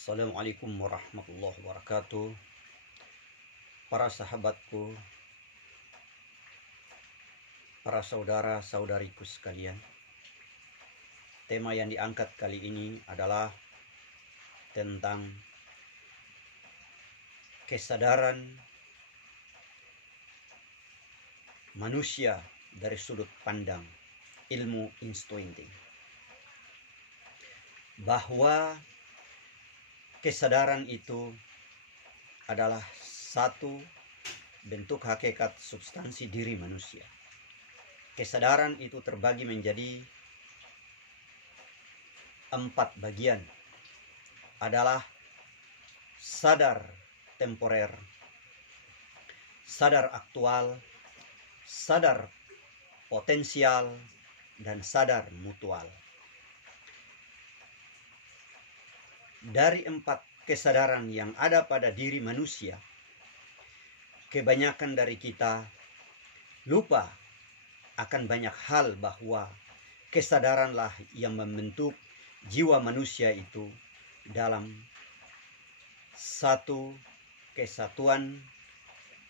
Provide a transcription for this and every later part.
Assalamualaikum warahmatullahi wabarakatuh. Para sahabatku, para saudara-saudariku sekalian. Tema yang diangkat kali ini adalah tentang kesadaran manusia dari sudut pandang ilmu intuitif. Bahwa kesadaran itu adalah satu bentuk hakikat substansi diri manusia. Kesadaran itu terbagi menjadi 4 bagian. Adalah sadar temporer, sadar aktual, sadar potensial, dan sadar mutual. Dari 4 kesadaran yang ada pada diri manusia, kebanyakan dari kita lupa akan banyak hal, bahwa kesadaranlah yang membentuk jiwa manusia itu dalam satu kesatuan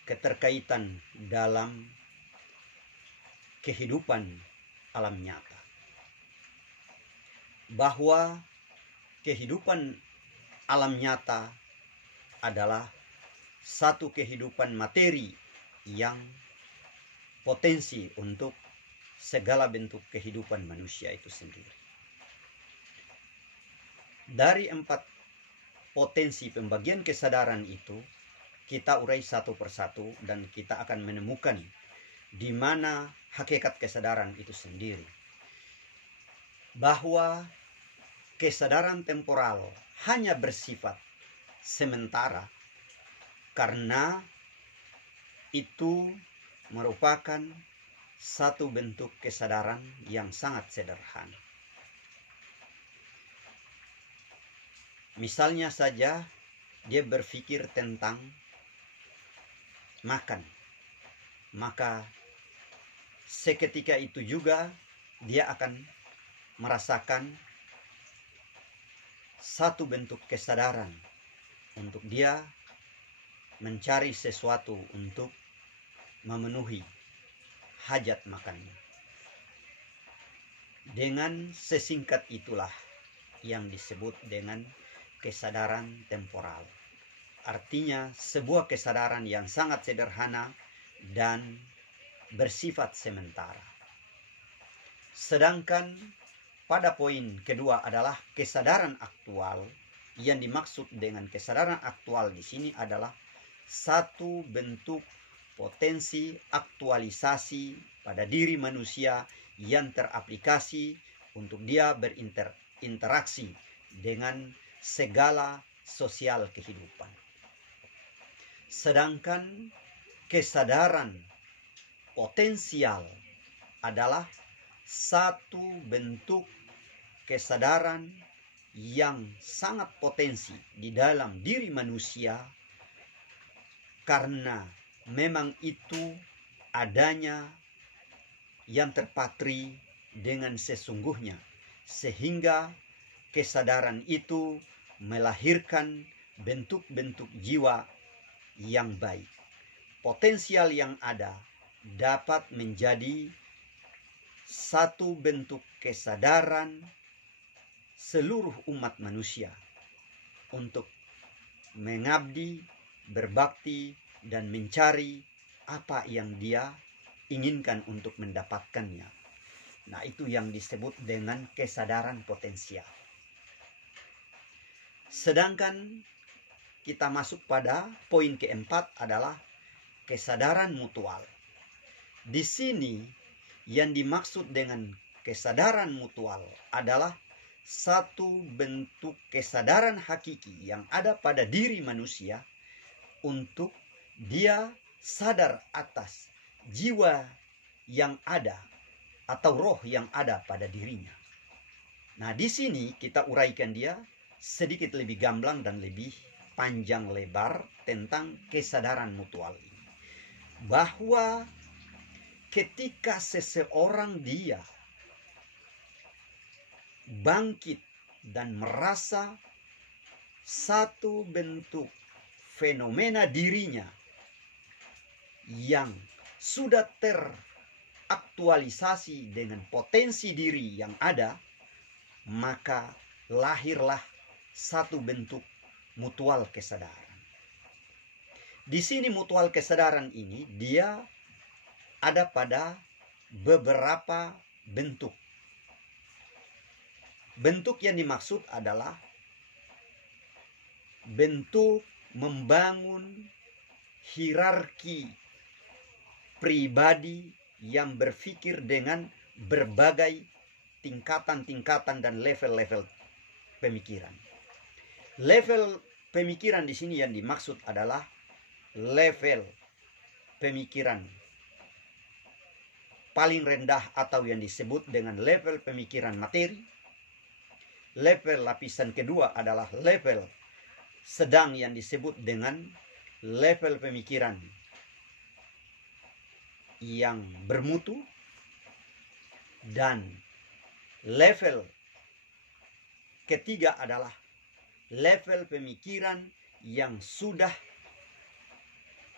keterkaitan dalam kehidupan alam nyata. Bahwa kehidupan alam nyata adalah satu kehidupan materi yang potensi untuk segala bentuk kehidupan manusia itu sendiri. Dari 4 potensi pembagian kesadaran itu, kita urai satu persatu dan kita akan menemukan di mana hakikat kesadaran itu sendiri. Bahwa kesadaran temporal hanya bersifat sementara karena itu merupakan satu bentuk kesadaran yang sangat sederhana. Misalnya saja dia berpikir tentang makan, maka seketika itu juga dia akan merasakan satu bentuk kesadaran untuk dia mencari sesuatu untuk memenuhi hajat makannya. Dengan sesingkat itulah yang disebut dengan kesadaran temporal. Artinya sebuah kesadaran yang sangat sederhana dan bersifat sementara. Sedangkan pada poin kedua adalah kesadaran aktual. Yang dimaksud dengan kesadaran aktual di sini adalah satu bentuk potensi aktualisasi pada diri manusia yang teraplikasi untuk dia berinteraksi dengan segala sosial kehidupan. Sedangkan kesadaran potensial adalah satu bentuk kesadaran yang sangat potensi di dalam diri manusia, karena memang itu adanya yang terpatri dengan sesungguhnya, sehingga kesadaran itu melahirkan bentuk-bentuk jiwa yang baik. Potensial yang ada dapat menjadi satu bentuk kesadaran seluruh umat manusia untuk mengabdi, berbakti, dan mencari apa yang dia inginkan untuk mendapatkannya. Nah, itu yang disebut dengan kesadaran potensial. Sedangkan kita masuk pada poin keempat adalah kesadaran mutual. Di sini yang dimaksud dengan kesadaran mutual adalah satu bentuk kesadaran hakiki yang ada pada diri manusia untuk dia sadar atas jiwa yang ada atau roh yang ada pada dirinya. Nah, di sini kita uraikan dia sedikit lebih gamblang dan lebih panjang lebar tentang kesadaran mutual ini. Bahwa ketika seseorang dia bangkit dan merasa satu bentuk fenomena dirinya yang sudah teraktualisasi dengan potensi diri yang ada, maka lahirlah satu bentuk mutual kesadaran. Di sini mutual kesadaran ini dia ada pada beberapa bentuk. Bentuk yang dimaksud adalah bentuk membangun hierarki pribadi yang berpikir dengan berbagai tingkatan-tingkatan dan level-level pemikiran. Level pemikiran di sini yang dimaksud adalah level pemikiran paling rendah atau yang disebut dengan level pemikiran materi. Level lapisan kedua adalah level sedang yang disebut dengan level pemikiran yang bermutu, dan level ketiga adalah level pemikiran yang sudah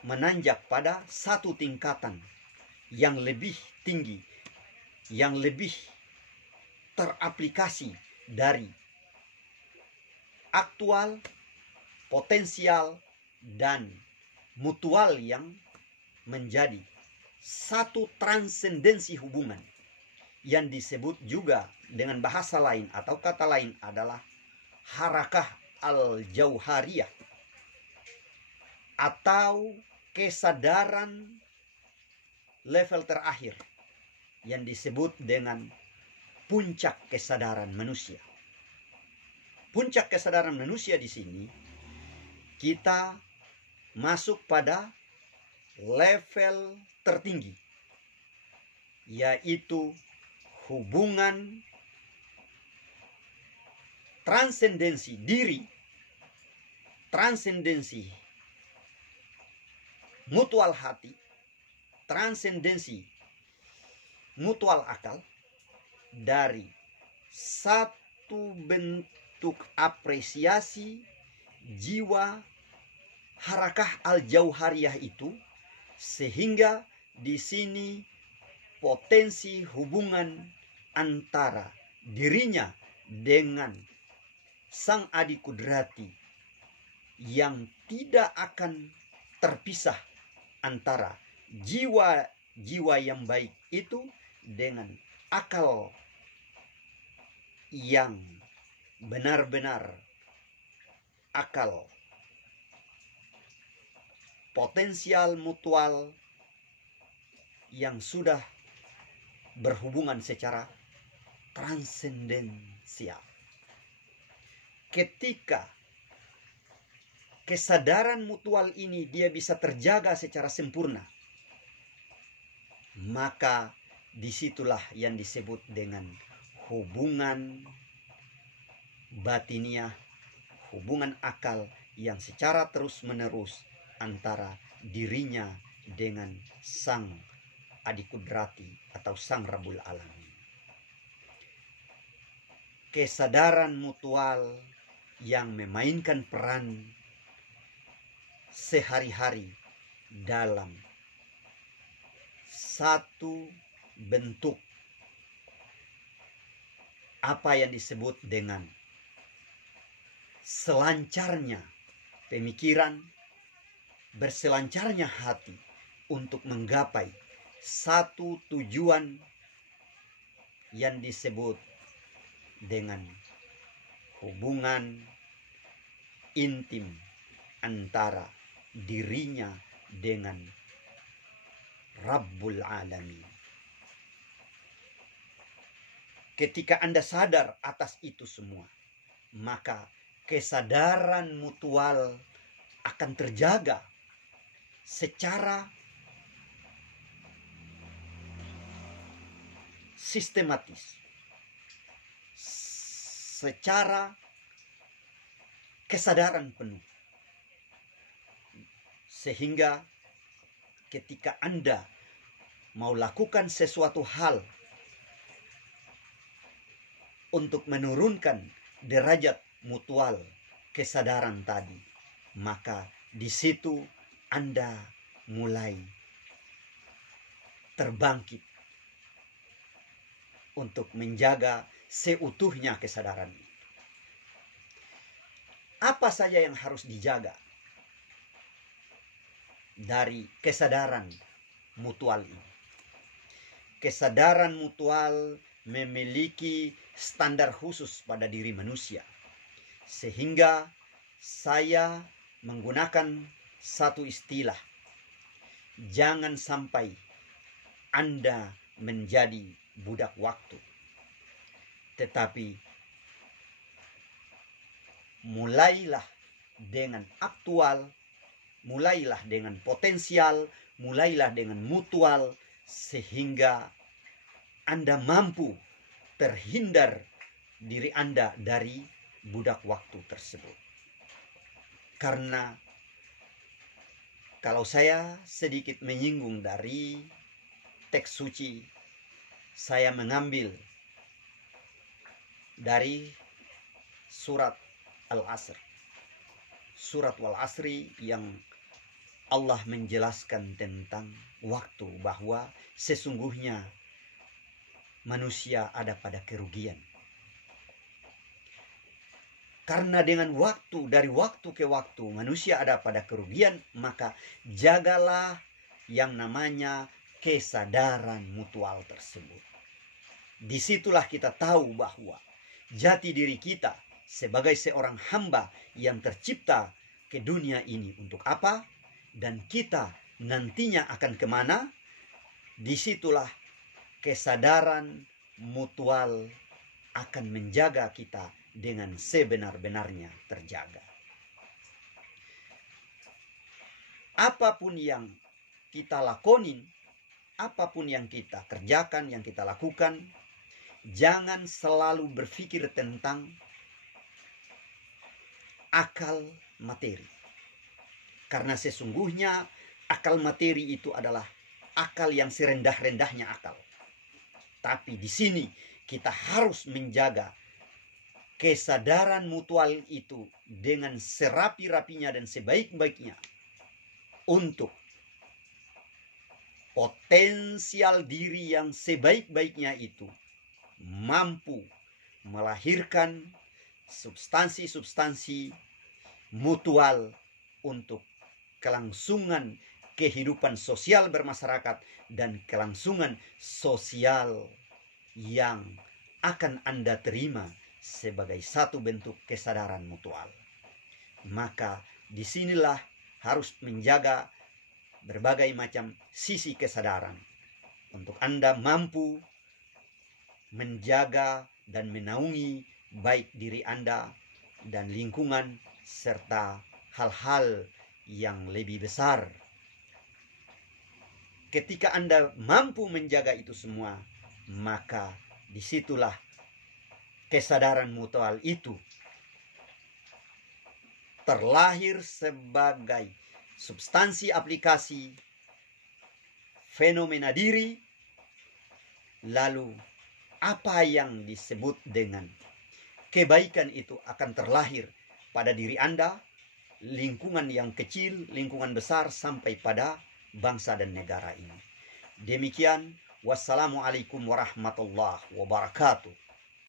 menanjak pada satu tingkatan yang lebih tinggi, yang lebih teraplikasi dari aktual, potensial, dan mutual yang menjadi satu transendensi hubungan yang disebut juga dengan bahasa lain atau kata lain adalah harakah al-jauhariyah atau kesadaran level terakhir yang disebut dengan puncak kesadaran manusia. Puncak kesadaran manusia di sini kita masuk pada level tertinggi, yaitu hubungan transendensi diri, transendensi mutual hati, transendensi mutual akal dari satu bentuk apresiasi jiwa harakah al-jauhariyah itu, sehingga di sini potensi hubungan antara dirinya dengan sang adi kudrati yang tidak akan terpisah antara jiwa yang baik itu dengan akal yang benar-benar akal potensial mutual yang sudah berhubungan secara transendensial. Ketika kesadaran mutual ini dia bisa terjaga secara sempurna, maka disitulah yang disebut dengan hubungan batiniah, hubungan akal yang secara terus-menerus antara dirinya dengan sang adi kudrati atau sang Rabbul Alamin. Kesadaran mutual yang memainkan peran sehari-hari dalam satu bentuk apa yang disebut dengan selancarnya pemikiran, berselancarnya hati untuk menggapai satu tujuan yang disebut dengan hubungan intim antara dirinya dengan Rabbul Alamin. Ketika Anda sadar atas itu semua, maka kesadaran mutual akan terjaga secara sistematis, secara kesadaran penuh, sehingga ketika Anda mau lakukan sesuatu hal untuk menurunkan derajat mutual kesadaran tadi, maka di situ Anda mulai terbangkit untuk menjaga seutuhnya kesadaran itu. Apa saja yang harus dijaga dari kesadaran mutual ini? Kesadaran mutual memiliki standar khusus pada diri manusia, sehingga saya menggunakan satu istilah: jangan sampai Anda menjadi budak waktu, tetapi mulailah dengan aktual, mulailah dengan potensial, mulailah dengan mutual, sehingga Anda mampu terhindar diri Anda dari budak waktu tersebut. Karena kalau saya sedikit menyinggung dari teks suci, saya mengambil dari surat Al-Asr. Surat Al-Asri yang Allah menjelaskan tentang waktu, bahwa sesungguhnya manusia ada pada kerugian. Karena dengan waktu, dari waktu ke waktu manusia ada pada kerugian, maka jagalah yang namanya kesadaran mutual tersebut. Disitulah kita tahu bahwa jati diri kita sebagai seorang hamba yang tercipta ke dunia ini untuk apa, dan kita nantinya akan kemana. Disitulah kesadaran mutual akan menjaga kita dengan sebenar-benarnya terjaga. Apapun yang kita lakonin, apapun yang kita kerjakan, yang kita lakukan, jangan selalu berpikir tentang akal materi. Karena sesungguhnya akal materi itu adalah akal yang serendah-rendahnya akal. Tapi di sini kita harus menjaga kesadaran mutual itu dengan serapi-rapinya dan sebaik-baiknya, untuk potensial diri yang sebaik-baiknya itu mampu melahirkan substansi-substansi mutual untuk kelangsungan kehidupan sosial bermasyarakat dan kelangsungan sosial yang akan Anda terima sebagai satu bentuk kesadaran mutual. Maka disinilah harus menjaga berbagai macam sisi kesadaran untuk Anda mampu menjaga dan menaungi baik diri Anda dan lingkungan, serta hal-hal yang lebih besar. Ketika Anda mampu menjaga itu semua, maka disitulah kesadaran mutual itu terlahir sebagai substansi aplikasi fenomena diri. Lalu apa yang disebut dengan kebaikan itu akan terlahir pada diri Anda, lingkungan yang kecil, lingkungan besar, sampai pada bangsa dan negara ini. Demikian, wassalamualaikum warahmatullahi wabarakatuh.